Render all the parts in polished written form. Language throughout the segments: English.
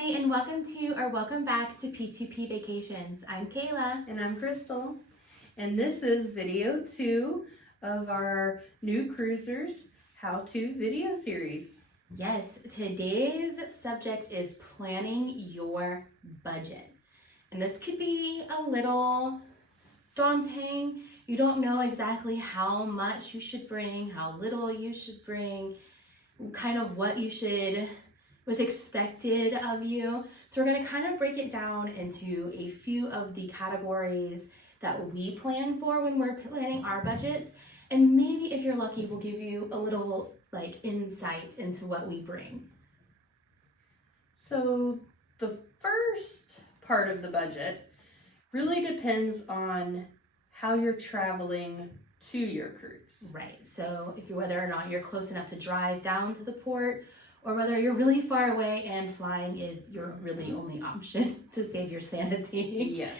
everybody, and welcome back to P2P Vacations. I'm Kayla. And I'm Crystal. And this is video 2 of our new cruisers how-to video series. Yes, today's subject is planning your budget. And this could be a little daunting. You don't know exactly how much you should bring, how little you should bring, kind of what's expected of you. So we're going to kind of break it down into a few of the categories that we plan for when we're planning our budgets. And maybe if you're lucky, we'll give you a little insight into what we bring. So the first part of the budget really depends on how you're traveling to your cruise. Right. So whether or not you're close enough to drive down to the port, or whether you're really far away and flying is your really only option to save your sanity. Yes.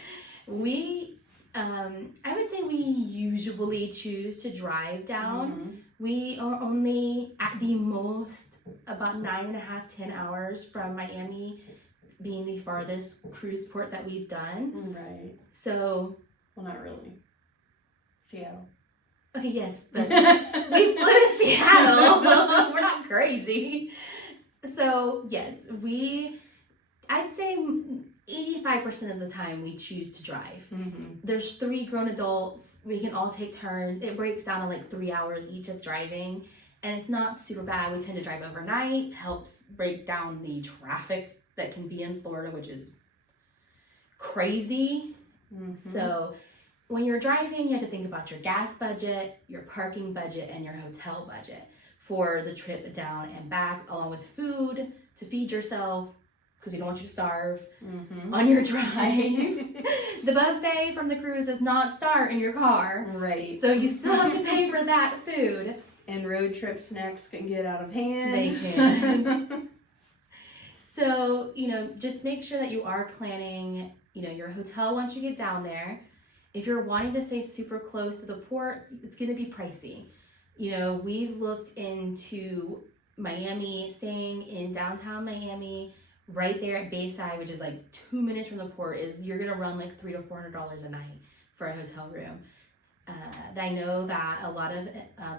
I would say we usually choose to drive down. We are only at the most about 9.5, 10 hours from Miami being the farthest cruise port that we've done. Right. So. Well, not really. Seattle. Okay, yes, but we flew to Seattle. We're not crazy. So, yes, I'd say 85% of the time we choose to drive. There's 3 grown adults. We can all take turns. It breaks down to 3 hours each of driving, and it's not super bad. We tend to drive overnight, helps break down the traffic that can be in Florida, which is crazy. So when you're driving, you have to think about your gas budget, your parking budget, and your hotel budget for the trip down and back, along with food to feed yourself, because we don't want you to starve on your drive. The buffet from the cruise does not start in your car. Right. So you still have to pay for that food. And road trip snacks can get out of hand. They can. So, just make sure that you are planning, your hotel once you get down there. If you're wanting to stay super close to the port, it's going to be pricey. We've looked into Miami, staying in downtown Miami, right there at Bayside, which is 2 minutes from the port, you're going to run $300 to $400 a night for a hotel room. I know that a lot of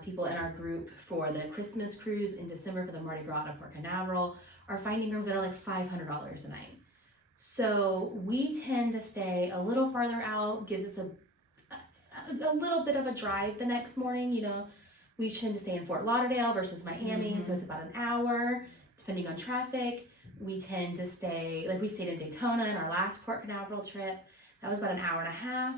people in our group for the Christmas cruise in December for the Mardi Gras to Port Canaveral are finding rooms that are $500 a night. So we tend to stay a little farther out, gives us a little bit of a drive the next morning. We tend to stay in Fort Lauderdale versus Miami, so it's about an hour, depending on traffic. We tend to stay, we stayed in Daytona in our last Port Canaveral trip. That was about an hour and a half.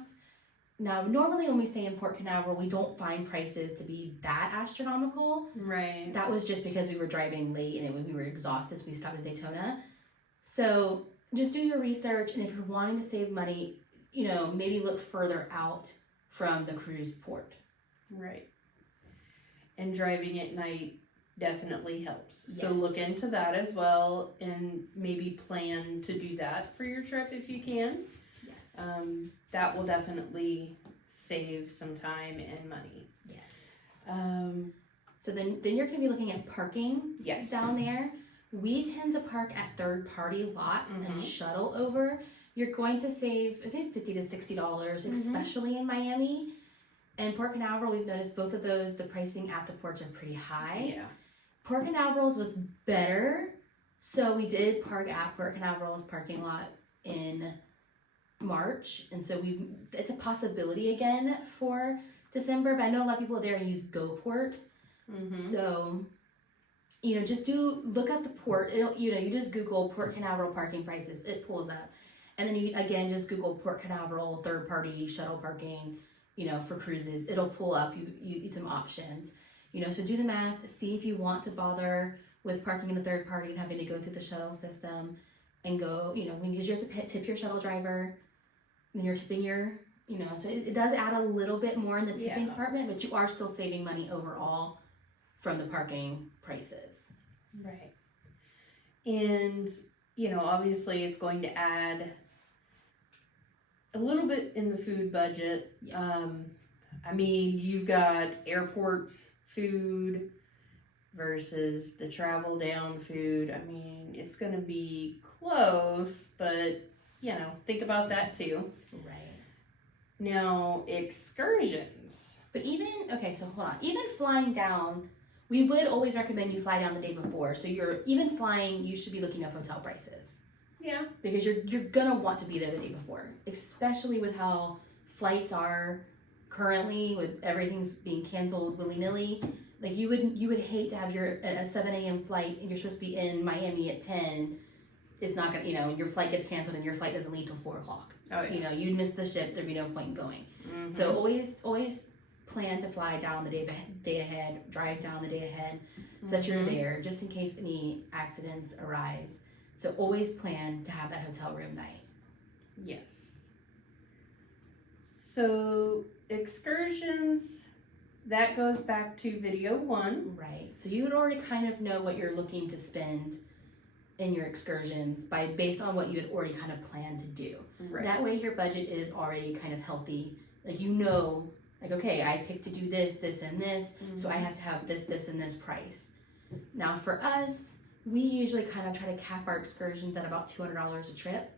Now, normally when we stay in Port Canaveral, we don't find prices to be that astronomical. Right. That was just because we were driving late and we were exhausted, so we stopped in Daytona. So just do your research, and if you're wanting to save money, maybe look further out from the cruise port. Right. And driving at night definitely helps. Yes. So look into that as well, and maybe plan to do that for your trip if you can. Yes. That will definitely save some time and money. Yes. So then you're going to be looking at parking. Yes. Down there. We tend to park at third-party lots and shuttle over. You're going to save, I think, $50 to $60, especially in Miami. And Port Canaveral, we've noticed both of those, the pricing at the ports are pretty high. Yeah. Port Canaveral's was better, so we did park at Port Canaveral's parking lot in March. And so it's a possibility again for December, but I know a lot of people there use GoPort. So just look up the port. You just Google Port Canaveral parking prices. It pulls up. And then you, again, just Google Port Canaveral third-party shuttle parking, for cruises. It'll pull up you some options. So do the math. See if you want to bother with parking in a third party and having to go through the shuttle system and go, because you have to tip your shuttle driver. Then you're tipping your, so it does add a little bit more in the tipping department, but you are still saving money overall from the parking prices. Right. And, obviously it's going to add a little bit in the food budget. Yes. You've got airport food, versus the travel down food. I mean, it's going to be close, but think about that too. Right. Now, excursions. But okay, so hold on. Even flying down, we would always recommend you fly down the day before. So even flying, you should be looking up hotel prices. Yeah. Because you're gonna want to be there the day before, especially with how flights are currently, with everything's being canceled willy-nilly. Like you would hate to have a 7 a.m. flight and you're supposed to be in Miami at 10. It's not gonna, and your flight gets canceled and your flight doesn't leave till 4 o'clock. Oh yeah. You'd miss the ship. There'd be no point in going. Mm-hmm. So always plan to fly down the day ahead, drive down the day ahead, so that you're there just in case any accidents arise. So always plan to have that hotel room night. Yes. So excursions, that goes back to video 1. Right. So you would already kind of know what you're looking to spend in your excursions based on what you had already kind of planned to do. Right. That way your budget is already kind of healthy. Like okay, I picked to do this, this, and this, so I have to have this, this, and this price. Now for us, we usually kind of try to cap our excursions at about $200 a trip.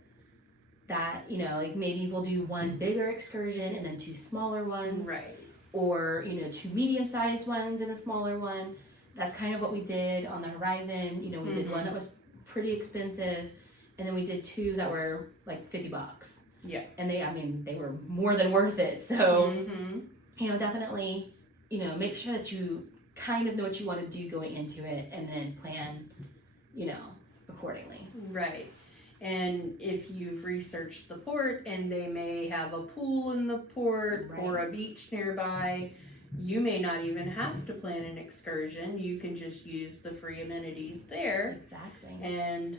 That, like maybe we'll do one bigger excursion and then 2 smaller ones. Right. Or, 2 medium-sized ones and a smaller one. That's kind of what we did on the Horizon. We did one that was pretty expensive, and then we did 2 that were like $50. Yeah. And they were more than worth it. So, definitely, make sure that you kind of know what you want to do going into it and then plan, accordingly. Right. And if you've researched the port and they may have a pool in the port or a beach nearby, you may not even have to plan an excursion. You can just use the free amenities there. Exactly. And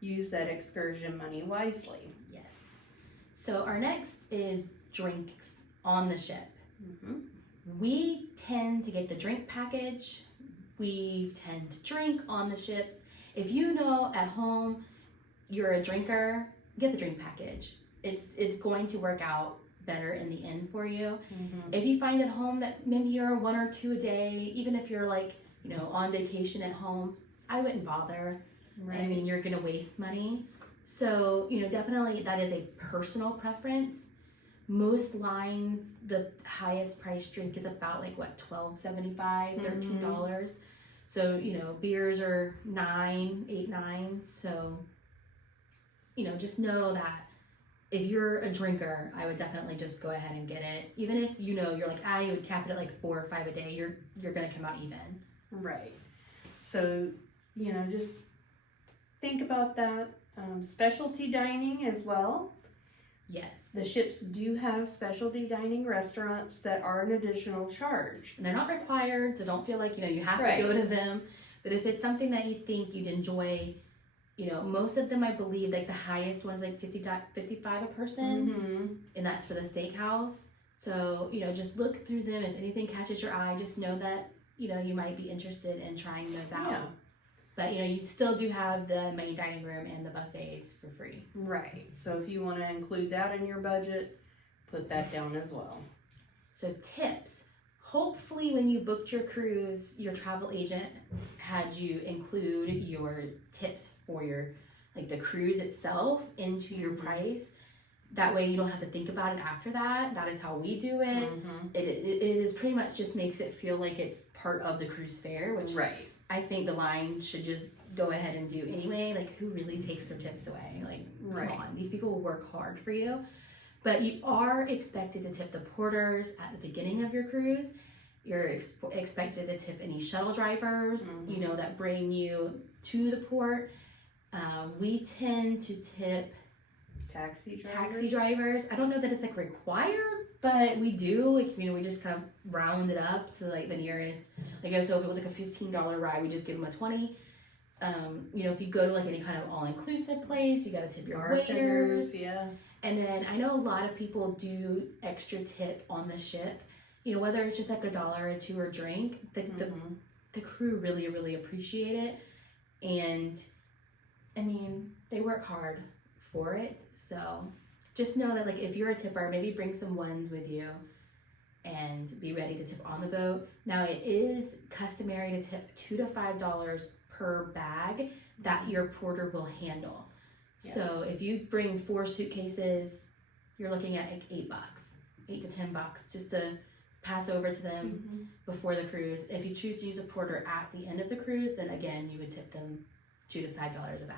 use that excursion money wisely. Yes. So our next is drinks on the ship. We tend to get the drink package. We tend to drink on the ships. If at home you're a drinker, get the drink package. It's going to work out better in the end for you. If you find at home that maybe you're 1 or 2 a day, even if you're on vacation at home, I wouldn't bother. Right. I mean, you're gonna waste money. So, definitely that is a personal preference. Most lines, the highest price drink is about $12.75, $13. So, beers are $8, $9. So, just know that if you're a drinker, I would definitely just go ahead and get it. Even if you're you would cap it at 4 or 5 a day, you're gonna come out even. Right. So, just think about that. Specialty dining as well. Yes. The ships do have specialty dining restaurants that are an additional charge. And they're not required, so don't feel like, you have to go to them. But if it's something that you think you'd enjoy, most of them, I believe, the highest one is $55 a person, and that's for the steakhouse. So, just look through them. If anything catches your eye, just know that, you might be interested in trying those out. Yeah. But, you still do have the main dining room and the buffets for free. Right. So if you want to include that in your budget, put that down as well. So tips. Hopefully when you booked your cruise, your travel agent had you include your tips for the cruise itself into your price. That way you don't have to think about it after that. That is how we do it. It is pretty much just makes it feel like it's part of the cruise fare, which I think the line should just go ahead and do anyway. Who really takes their tips away? Come on. These people will work hard for you. But you are expected to tip the porters at the beginning of your cruise. You're expected to tip any shuttle drivers, that bring you to the port. We tend to tip taxi drivers. I don't know that it's required, but we do. We just kind of round it up to the nearest. So if it was a $15 ride, we just give them a 20. If you go to any kind of all-inclusive place, you got to tip your waiters. Yeah. And then I know a lot of people do extra tip on the ship. Whether it's just $1 or $2 or drink, the crew really, really appreciate it. And they work hard for it. So just know that if you're a tipper, maybe bring some ones with you and be ready to tip on the boat. Now, it is customary to tip $2 to $5 per bag that your porter will handle. Yeah. So if you bring 4 suitcases, you're looking at like $8, $8 to $10 just to pass over to them before the cruise. If you choose to use a porter at the end of the cruise, then again, you would tip them $2 to $5 a bag.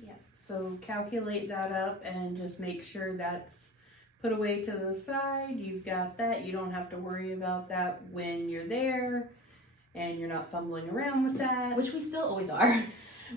Yeah, so calculate that up and just make sure that's put away to the side. You've got that. You don't have to worry about that when you're there, and you're not fumbling around with that. Which we still always are.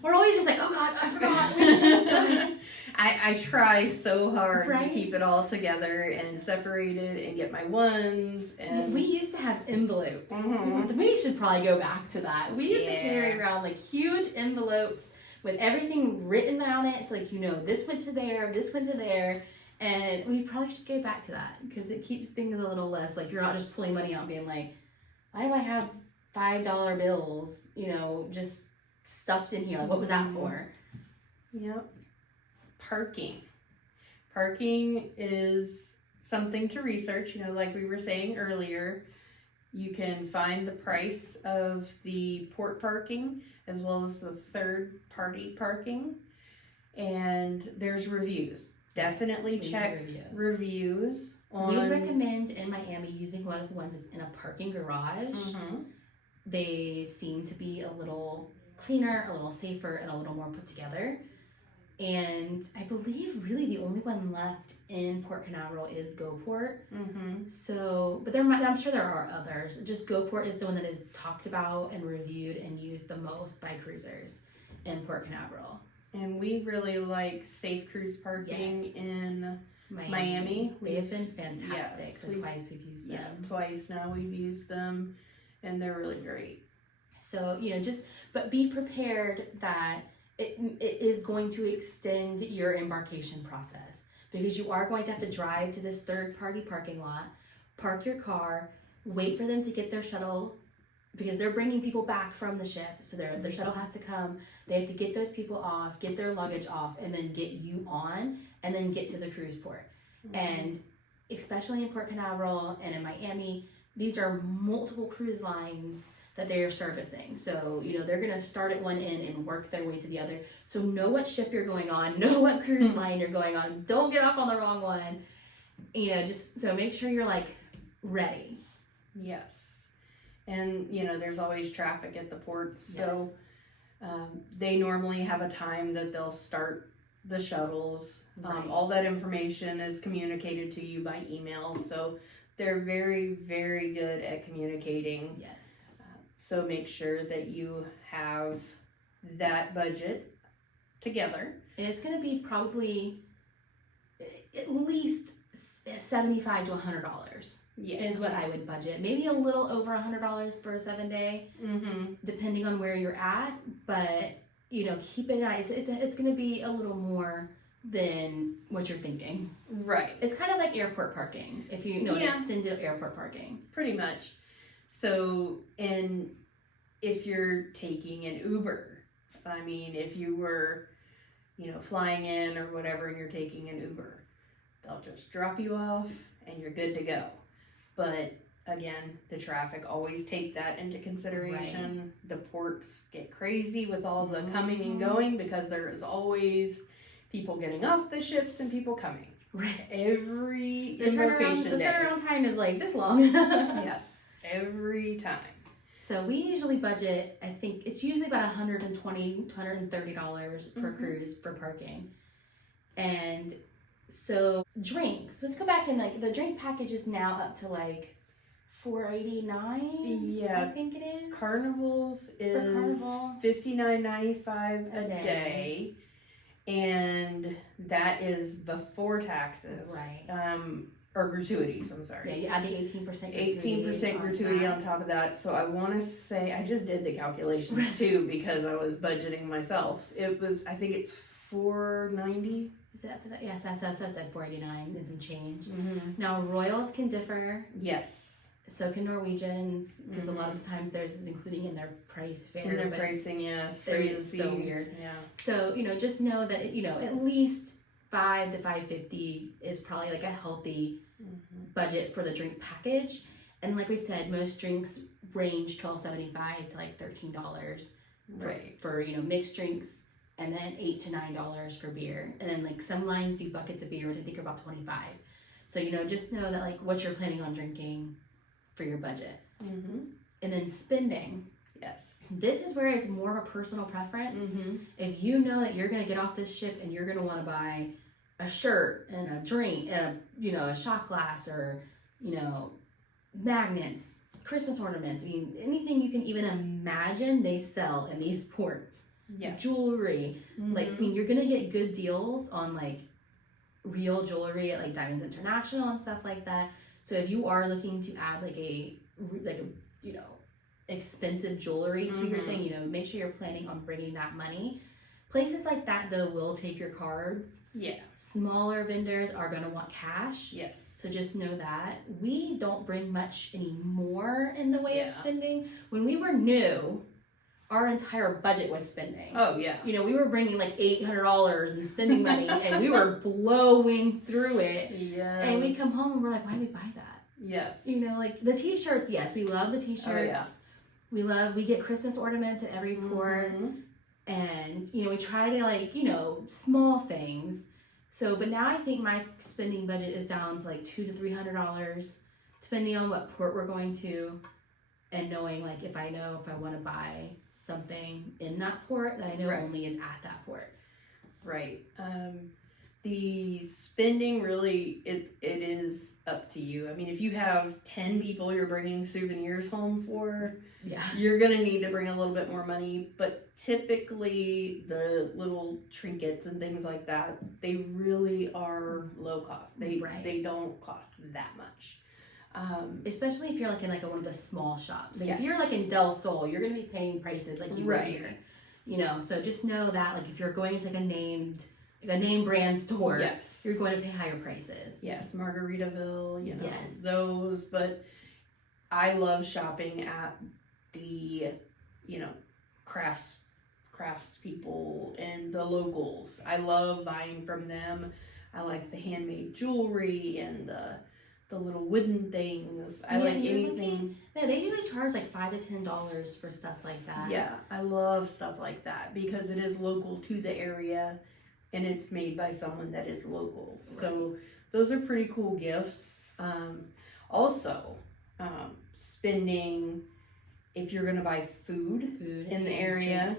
We're always just like, oh God, I forgot. We need to do this. I try so hard Right? to keep it all together and separate it and get my ones. And We used to have envelopes. Mhm. We should probably go back to that. We used to Yeah. carry around like huge envelopes with everything written on it. So like, this went to there, this went to there. And we probably should go back to that because it keeps things a little less, like you're not just pulling money out and being like, why do I have $5 bills, just stuffed in here? Like, what was that for? Yep. Parking is something to research, like we were saying earlier. You can find the price of the port parking as well as the third party parking, and there's reviews. Definitely check reviews on. We recommend in Miami using one of the ones that's in a parking garage. Mhm. They seem to be a little cleaner, a little safer, and a little more put together. And I believe really the only one left in Port Canaveral is GoPort. Mhm. So, but I'm sure there are others. Just GoPort is the one that is talked about and reviewed and used the most by cruisers in Port Canaveral. And we really like Safe Cruise Parking Yes. in Miami. They have been fantastic. Yes, The twice we've used Yeah, them. twice now we've used them, and they're really great. So, but be prepared that it is going to extend your embarkation process because you are going to have to drive to this third party parking lot, park your car, wait for them to get their shuttle because they're bringing people back from the ship. So their shuttle has to come. They have to get those people off, get their luggage off, and then get you on and then get to the cruise port. Mm-hmm. And especially in Port Canaveral and in Miami, these are multiple cruise lines that they are servicing. So, they're going to start at one end and work their way to the other. So know what ship you're going on, know what cruise line you're going on. Don't get off on the wrong one. Just so make sure you're like ready. Yes. And, there's always traffic at the ports. So they normally have a time that they'll start the shuttles. Right. All that information is communicated to you by email. So they're very, very good at communicating. Yes. So make sure that you have that budget together. And it's going to be probably at least $75 to $100 is what I would budget. Maybe a little over $100 for a 7-day, depending on where you're at. But keep it nice. It's going to be a little more than what you're thinking. Right. It's kind of like airport parking. If you know, extended airport parking. Pretty much. So, and if you're taking an Uber, if you were, flying in or whatever and you're taking an Uber, they'll just drop you off and you're good to go. But again, the traffic, always take that into consideration. Right. The ports get crazy with all the coming and going because there is always people getting off the ships and people coming. Right. Every embarkation day. The turnaround time is like this long. Yes. Every time. So we usually budget, I think it's usually about $120 to $130 per cruise for parking. And so drinks, let's go back and the drink package is now up to $489. Yeah. I think it is. Carnival's is $59.95 a day. And that is before taxes. Right. Or gratuities, I'm sorry. Yeah, you add the 18% gratuity. 18% gratuity on top of that. So I want to say, I just did the calculations too because I was budgeting myself. I think it's $490. Is that to that? Yes, that's at $489 and some change. Now, Royals can differ. Yes. So can Norwegians, because a lot of the times theirs is including in their price fare. In their pricing, yes. It's so weird. Yeah. So, just know that, at least $5 to $5.50 is probably a healthy budget for the drink package. And like we said, most drinks range $12.75 to like $13 for mixed drinks, and then $8 to $9 for beer. And then like some lines do buckets of beer, which I think are about $25. So just know that like what you're planning on drinking for your budget. Mm-hmm. And then spending. Yes. This is where it's more of a personal preference. Mm-hmm. If you know that you're going to get off this ship and you're going to want to buy a shirt and a drink and a shot glass or magnets, Christmas ornaments, anything you can even imagine, they sell in these ports. Yes. Jewelry. Mm-hmm. You're going to get good deals on like real jewelry at like Diamonds International and stuff like that. So if you are looking to add like a expensive jewelry to your thing, make sure you're planning on bringing that money. Places like that though will take your cards. Yeah. Smaller vendors are going to want cash. Yes. So just know that we don't bring much anymore in the way of spending. When we were new, our entire budget was spending. Oh yeah. We were bringing like $800 in spending money and we were blowing through it. Yes. And we come home and we're like, why did we buy that? Yes. Like the t-shirts, yes, we love the t-shirts. Oh, yeah. We get Christmas ornaments at every port. Mm-hmm. And, we try to small things. So, but now I think my spending budget is down to like $200 to $300, depending on what port we're going to, and knowing like if I want to buy something in that port that I know only is at that port. Right. The spending really, it is up to you. I mean, if you have 10 people you're bringing souvenirs home for, you're going to need to bring a little bit more money. But typically the little trinkets and things like that, they really are low cost. They don't cost that much. Especially if you're like in like one of the small shops. Like if you're like in Del Sol, you're going to be paying prices like you would here. So just know that like if you're going into like a name brand store, you're going to pay higher prices. Yes, Margaritaville, those. But I love shopping at the, crafts people and the locals. I love buying from them. I like the handmade jewelry and the little wooden things. I like anything. They usually charge like $5 to $10 for stuff like that. Yeah, I love stuff like that because it is local to the area. And it's made by someone that is local. Right. So those are pretty cool gifts. Also, spending, if you're going to buy food in the area,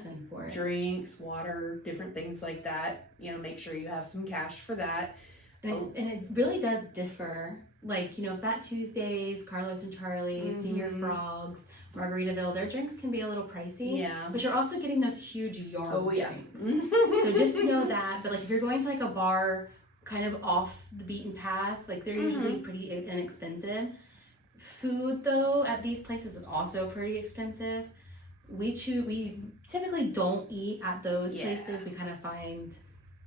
drinks, water, different things like that, make sure you have some cash for that. And it really does differ. Like, Fat Tuesdays, Carlos and Charlie's, Senior Frogs, Margaritaville, their drinks can be a little pricey. Yeah. But you're also getting those huge yarn drinks. So just know that. But like if you're going to like a bar kind of off the beaten path, like they're usually pretty inexpensive. Food though at these places is also pretty expensive. We typically don't eat at those places. We kind of find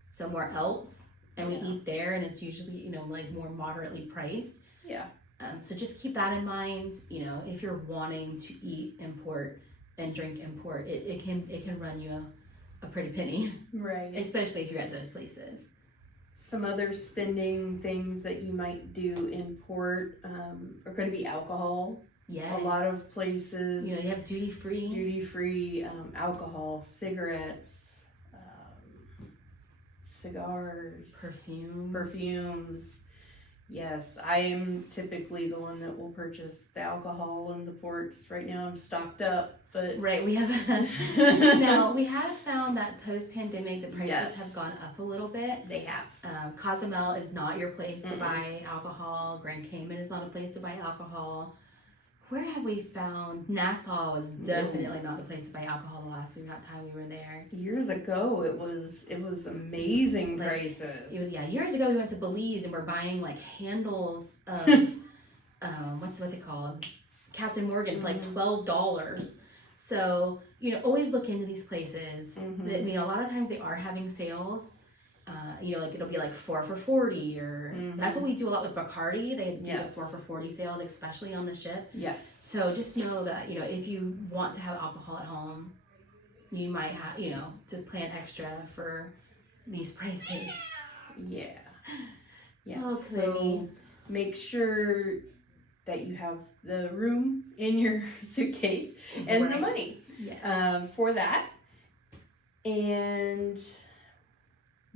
somewhere else and we eat there, and it's usually like more moderately priced. Yeah. So just keep that in mind. If you're wanting to eat import and drink import, it can run you a pretty penny, right? Especially if you're at those places. Some other spending things that you might do in port are going to be alcohol. Yes. A lot of places. You have duty free alcohol, cigarettes, cigars, perfumes. Yes, I am typically the one that will purchase the alcohol in the ports. Right now I'm stocked up, but... Right, we have found that post-pandemic the prices have gone up a little bit. They have. Cozumel is not your place to buy alcohol. Grand Cayman is not a place to buy alcohol. Where have we found? Nassau was definitely not the place to buy alcohol the last time we were there. Years ago, it was amazing prices. Years ago we went to Belize and we're buying like handles of what's it called? Captain Morgan for like $12. So always look into these places. A lot of times they are having sales. It'll be like 4 for $40 or that's what we do a lot with Bacardi. They do the 4 for $40 sales, especially on the ship. Yes. So just know that, if you want to have alcohol at home, you might have, to plan extra for these prices. Yeah. Yeah. Oh, so make sure that you have the room in your suitcase and the money for that. And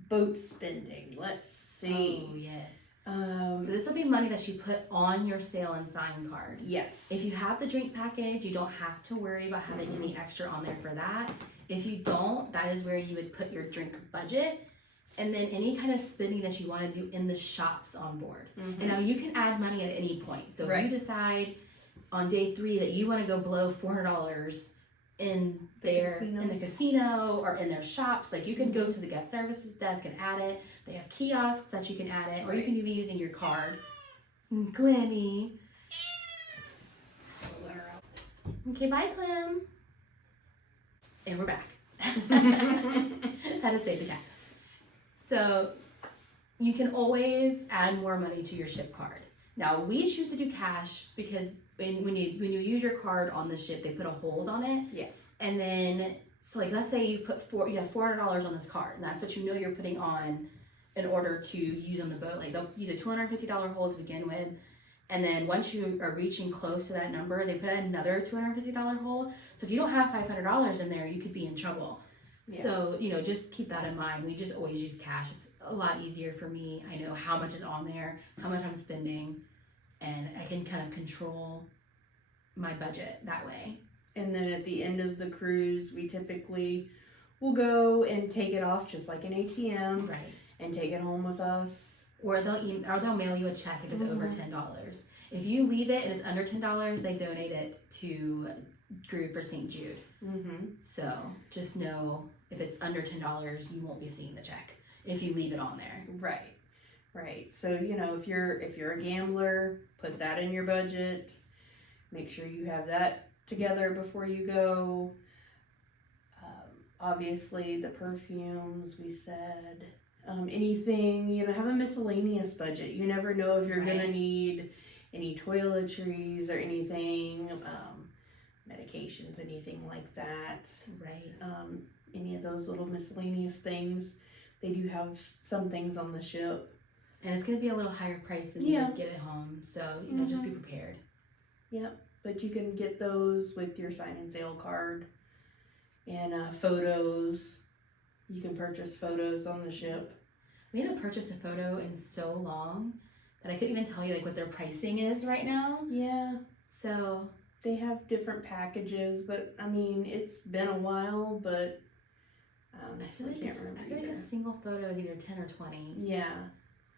boat spending. Let's see. Oh, yes. So this will be money that you put on your sale and sign card. Yes. If you have the drink package, you don't have to worry about having any extra on there for that. If you don't, that is where you would put your drink budget and then any kind of spending that you want to do in the shops on board. And now you can add money at any point. So if you decide on day 3 that you want to go below $400 in the casino or in their shops, like you can go to the guest services desk and add it. They have kiosks that you can add it, or you can be using your card. Clemmy. Okay, bye, Clem. And we're back. Had to save the cat. So you can always add more money to your ship card. Now we choose to do cash because when you use your card on the ship, they put a hold on it. Yeah. And then so like let's say you have $400 on this card, and that's what you know you're putting on in order to use on the boat. Like they'll use a $250 hold to begin with, and then once you are reaching close to that number, they put another $250 hold. So if you don't have $500 in there, you could be in trouble. Yeah. So, just keep that in mind. We just always use cash. It's a lot easier for me. I know how much is on there, how much I'm spending, and I can kind of control my budget that way. And then at the end of the cruise, we typically will go and take it off just like an ATM. Right. And take it home with us. Or they'll mail you a check if it's over $10. If you leave it and it's under $10, they donate it to Groove for St. Jude. So just know if it's under $10, you won't be seeing the check if you leave it on there. Right. So if you're a gambler, put that in your budget. Make sure you have that together before you go. Obviously, the perfumes we said. Anything, have a miscellaneous budget. You never know if you're going to need any toiletries or anything, medications, anything like that. Right. Any of those little miscellaneous things. They do have some things on the ship. And it's going to be a little higher price than you would get at home. So, just be prepared. Yep. But you can get those with your sign and sale card. And photos. You can purchase photos on the ship. We haven't purchased a photo in so long that I couldn't even tell you like what their pricing is right now. Yeah. So they have different packages, but I mean it's been a while, but I feel like a single photo is either 10 or 20. Yeah.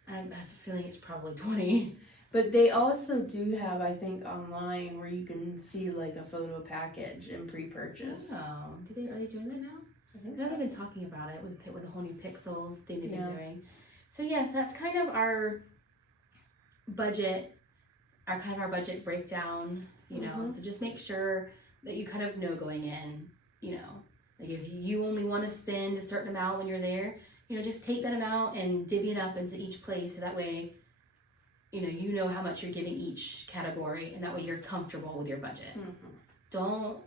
I have a feeling it's probably 20. But they also do have, I think, online where you can see like a photo package and pre-purchase. Oh, are they doing that now? They've been talking about it with the whole new Pixels thing they've been doing. So yes, that's kind of our budget, our budget breakdown, So just make sure that you kind of know going in, like if you only want to spend a certain amount when you're there, just take that amount and divvy it up into each place. So that way, you know how much you're giving each category, and that way you're comfortable with your budget. Don't,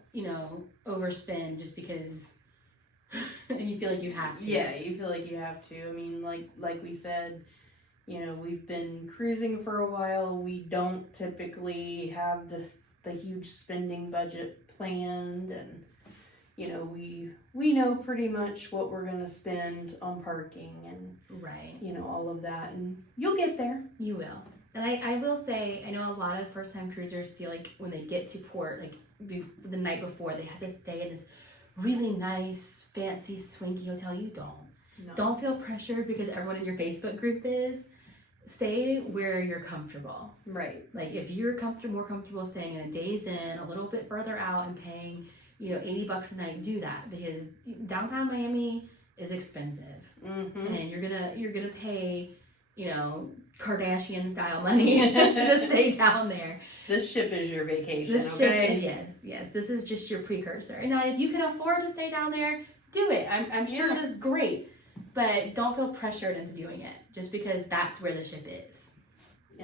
overspend just because you feel like you have to. Yeah, you feel like you have to. I mean, like we said, we've been cruising for a while. We don't typically have the huge spending budget planned, and we know pretty much what we're gonna spend on parking and all of that, and you'll get there. You will. And I will say, I know a lot of first-time cruisers feel like when they get to port, like the night before, they have to stay in this really nice, fancy, swanky hotel. You don't. Don't feel pressured because everyone in your Facebook group is. Stay where you're comfortable. Right. Like if you're more comfortable staying in a Days Inn, a little bit further out, and paying, $80 a night, do that, because downtown Miami is expensive, and you're gonna pay, Kardashian style money to stay down there. This ship is your vacation, Yes. This is just your precursor. And now, if you can afford to stay down there, do it. I'm sure it is great, but don't feel pressured into doing it just because that's where the ship is.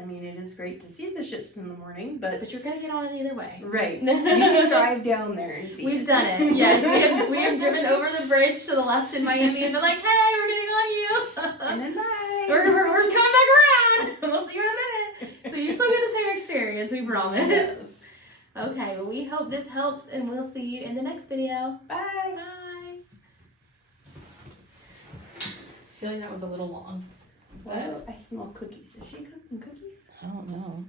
I mean, it is great to see the ships in the morning, but you're gonna get on it either way. Right. You can drive down there and see. We've done it. Yes, we have driven over the bridge to the left in Miami and been like, hey, we're getting on you. And then bye. We're coming back around. We'll see you in a minute. So you're still gonna say your experience, we promise. Yes. Okay, well, we hope this helps, and we'll see you in the next video. Bye. Bye. I feel like that was a little long. What? I smell cookies. Is she cooking cookies? I don't know.